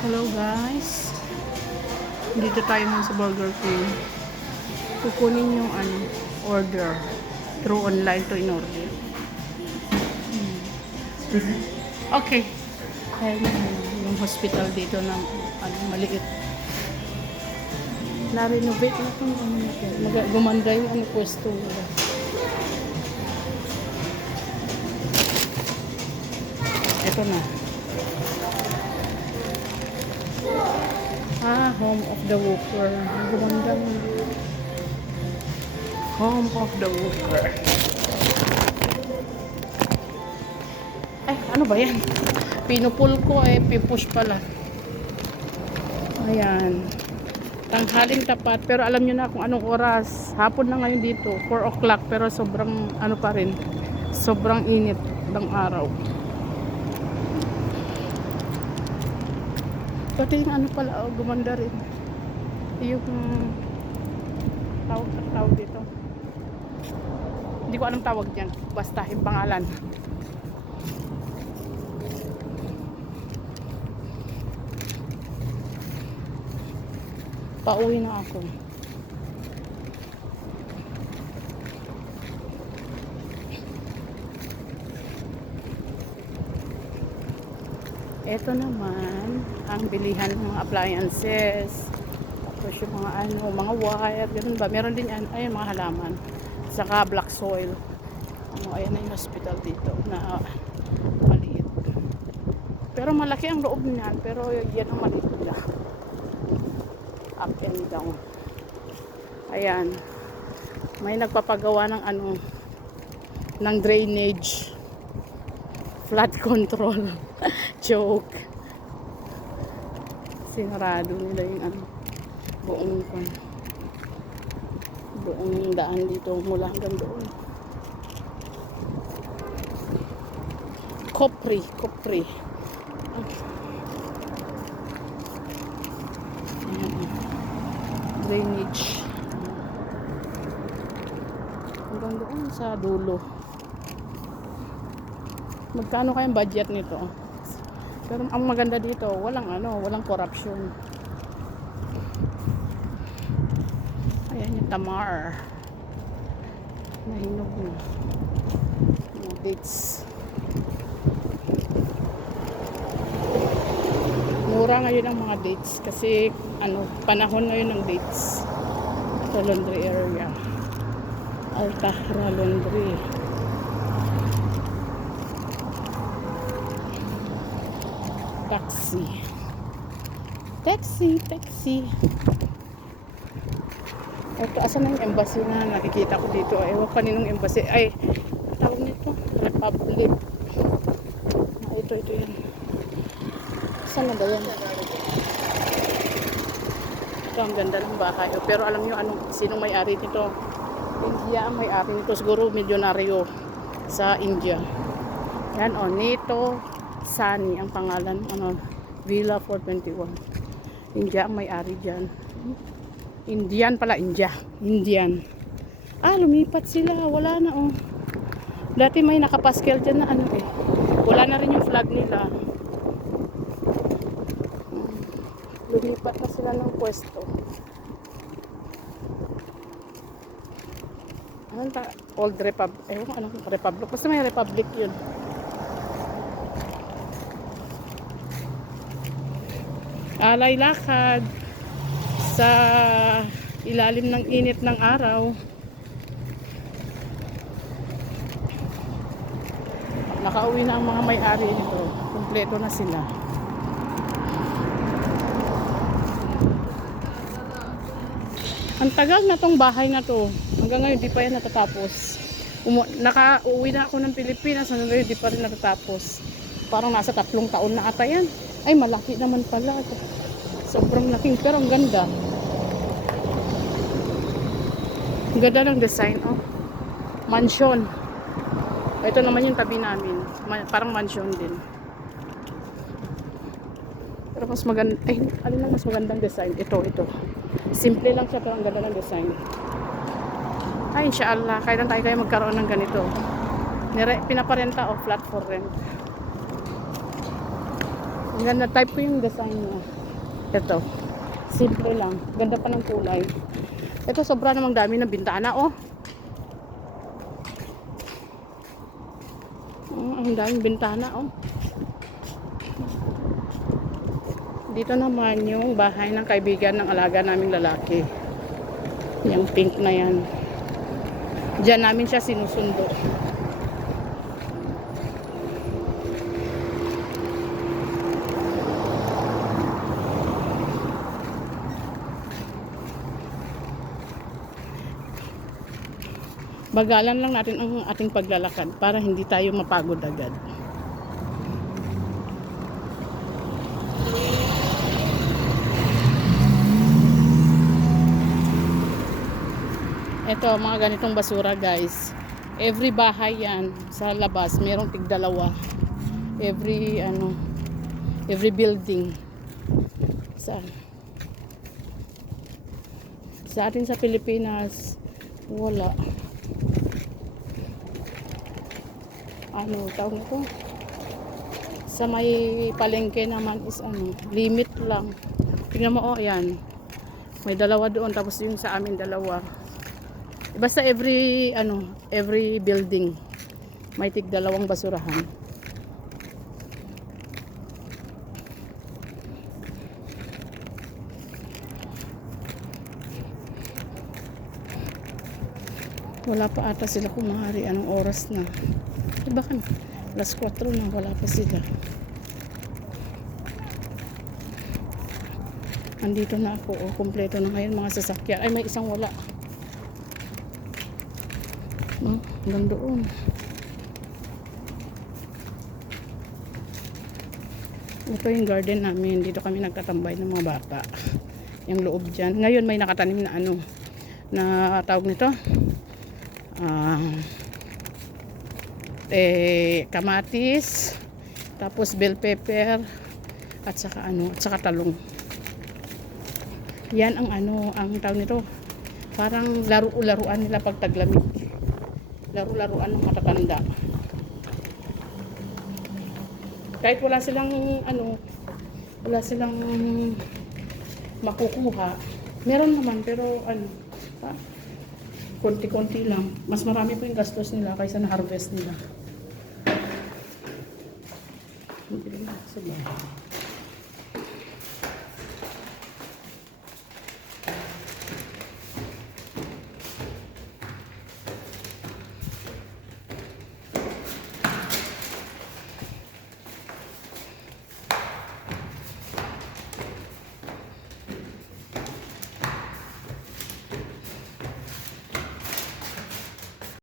Hello guys, dito tayo ngayon sa Burger King. Kukunin yung order through online to in order. Okay. Ayan yung hospital dito na maliit. Na-renovate na itong gumanda yung pwesto nila. Ito na. Home of the Wooper. Gumanda mo. Home of the Wooper. Ay, ano ba yan? Pinupul ko pipush pala. Ayan. Tanghaling tapat. Pero alam nyo na kung anong oras. Hapon na ngayon dito. 4 o'clock. Pero sobrang pa rin. Sobrang init ng araw. Pati yung pala, gumanda rin. Yung tawag dito. Hindi ko anong tawag dyan. Basta yung pangalan. Pauwi na ako. Ito naman ang bilihan ng mga appliances. Tapos yung mga wire, ganun ba? Meron din ay mga halaman. Saka black soil. Ayan na yung hospital dito na maliit. Pero malaki ang loob niyan, pero yan ang maliit nila. Up and down. Ayan. May nagpapagawa ng ng drainage. Flood control. Joke. Sinarado nila yung buong daan dito mula hanggang doon. Kopri. Drainage. Hanggang doon sa dulo. Magkano kayang budget nito? Pero ang maganda dito, walang corruption. Ayan yung Tamar. Nahinog na. Mga dates. Mura ngayon ang mga dates kasi panahon ngayon ng dates sa laundry area. Altahra Laundry. Taxi. Ito, asan na yung embassy na nakikita ko dito? Ewan kaninong embassy. Ay, tawag nito? Republic. Ito yan. Saan na ba yan? Ito, ang ganda ng bahay. Pero alam nyo, sinong may-ari nito? India ang may-ari nito. Siguro milyonaryo sa India. Yan, Nito Sunny ang pangalan. Villa 421. India ang may-ari dyan. Indian pala, Indian. Lumipat sila. Wala na, Dati may nakapaskel dyan na Wala na rin yung flag nila. Lumipat na sila ng pwesto. Old Republic. Republic. Basta may Republic yun. Alay lakad sa ilalim ng init ng araw. Nakauwi na ang mga may-ari nito. Kompleto na sila. Ang tagal na tong bahay na to. Hanggang ngayon di pa yan natatapos. Nakauwi na ako ng Pilipinas. Hanggang ngayon di pa rin natatapos. Parang nasa 3 taon na ata yan. Ay, malaki naman pala. Sobrang laking, pero ang ganda. Ang ganda ng design, Mansion. Ito naman yung tabi namin. Parang mansion din. Pero mas maganda, mas magandang design? Ito. Simple lang siya, pero ang ganda ng design. Ay, inshallah, kailan tayo magkaroon ng ganito. Pinaparenta flat for rent. Ang ganda, type ko yung design niya. Ito. Simple lang. Ganda pa ng kulay. Ito, sobra namang dami ng bintana, oh. Ang daming bintana, oh. Dito naman yung bahay ng kaibigan ng alaga naming lalaki. Yung pink na yan. Diyan namin siya sinusundo. Bagalan lang natin ang ating paglalakad para hindi tayo mapagod agad. Ito, mga ganitong basura, guys. Every bahay yan sa labas, merong tigdalawa. Every building. Sa atin sa Pilipinas, wala. Tawag nito? Sa may palengke naman is limit lang. Tingnan mo, ayan. May dalawa doon, tapos yung sa amin dalawa. Basta every building may tig-dalawang basurahan. Wala pa ata sila kumari. Anong oras na? Diba kan? Alas 4 na, wala pa sila. Andito na ako. Kompleto na ngayon mga sasakyan. Ay, may isang wala. Hanggang doon. Ito yung garden namin. Dito kami nagtatambay ng mga bata. Yung loob dyan. Ngayon may nakatanim na na tawag nito. Kamatis, tapos bell pepper, at saka talong. Yan ang tawag nito. Parang laruan nila pag taglamig. Laruan ng matatanda. Kahit wala silang makukuha. Meron naman pero konti-konti lang. Mas marami po yung gastos nila kaysa na harvest nila. Hindi lang sa bahay.